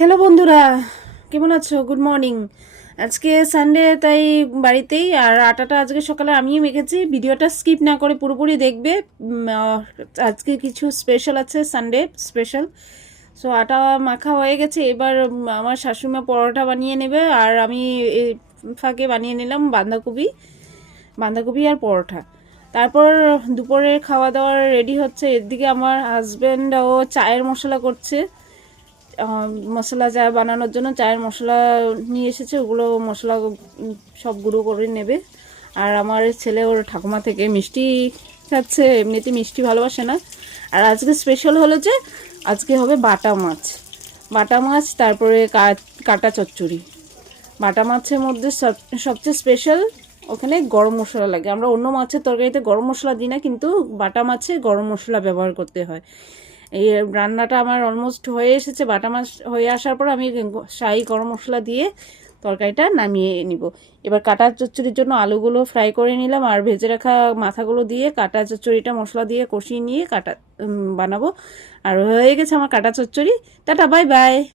Hello বন্ধুরা, কেমন আছো? Good morning. আজকে সানডে, তাই বাড়িতেই। আর আটাটা আজকে সকালে আমিই মেখেছি। ভিডিওটা স্কিপ না করে পুরোপুরি দেখবে। আজকে কিছু স্পেশাল আছে, সানডে স্পেশাল। সো আটা মাখা হয়ে গেছে। এবার আমার শাশুড়িমা পরোটা বানিয়ে নেবে, আর আমি এই ফাঁকে বানিয়ে নিলাম বাঁধাকপি বাঁধাকপি আর পরোটা। তারপর দুপুরের খাওয়া দাওয়া রেডি হচ্ছে। এদিকে আমার হাজব্যান্ডও চায়ের মশলা করছে। মশলা চা বানানোর জন্য চায়ের মশলা নিয়ে এসেছে, ওগুলো মশলা সব গুঁড়ো করে নেবে। আর আমার ছেলে ওর ঠাকুমা থেকে মিষ্টি খাচ্ছে, এমনিতে মিষ্টি ভালোবাসে না। আর আজকে স্পেশাল হলো যে আজকে হবে বাটা মাছ, তারপরে কাটা চচ্চড়ি। বাটা মাছের মধ্যে সবচেয়ে স্পেশাল ওখানে গরম মশলা লাগে। আমরা অন্য মাছের তরকারিতে গরম মশলা দিই না, কিন্তু বাটা মাছে গরম মশলা ব্যবহার করতে হয়। এই রান্নাটা আমার অলমোস্ট হয়ে এসেছে। বাটা মাছ হয়ে আসার পর আমি শাহি গরম মশলা দিয়ে তরকারিটা নামিয়ে নিব। এবার কাটা চচ্চড়ির জন্য আলুগুলো ফ্রাই করে নিলাম, আর ভেজে রাখা মাথাগুলো দিয়ে কাটা চচ্চড়িটা মশলা দিয়ে কষিয়ে নিয়ে বানাবো। আর হয়ে গেছে আমার কাটা চচ্চড়ি। Tata, bye bye.